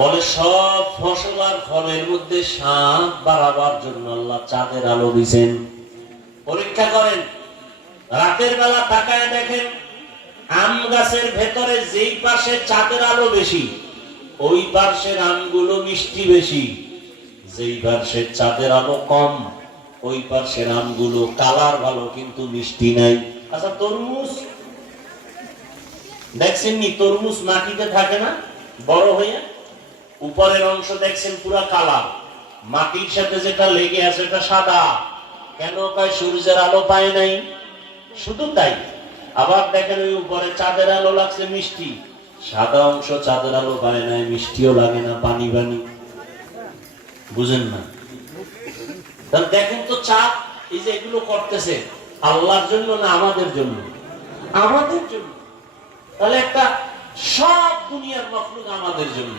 বলে সব ফসল আর ফলের মধ্যে স্বাদ বাড়াবার জন্য আল্লাহ চাঁদের আলো দিয়েছেন। পরীক্ষা করেন, রাতের বেলা তাকায় দেখেন আম গাছের ভেতরে যেই পাশে চাঁদের আলো বেশি ওই পাশের আমগুলো মিষ্টি বেশি, যেই পাশের চাঁদের আলো কম ওই পাশের আমগুলো কালার ভালো কিন্তু মিষ্টি নাই। আচ্ছা তরমুজ দেখছেন নি? তরমুজ মাটিতে থাকে না, বড় হয়ে উপরের অংশ দেখছেন পুরা কালা, মাটির সাথে যেটা লেগে আছে এটা সাদা। কেন? কয় সূর্যের আলো পায় নাই। শুধু তাই, আবার দেখেন ওই উপরে চাঁদের আলো লাগছে মিষ্টি, সাদা অংশ চাঁদের আলো পায় নাই, মিষ্টিও লাগে না, পানি পানি। বুঝেন না? তাহলে দেখেন তো চাঁদ এই যে এগুলো করতেছে আল্লাহর জন্য না আমাদের জন্য? আমাদের জন্য। তাহলে একটা সব দুনিয়ার মখলুক আমাদের জন্য।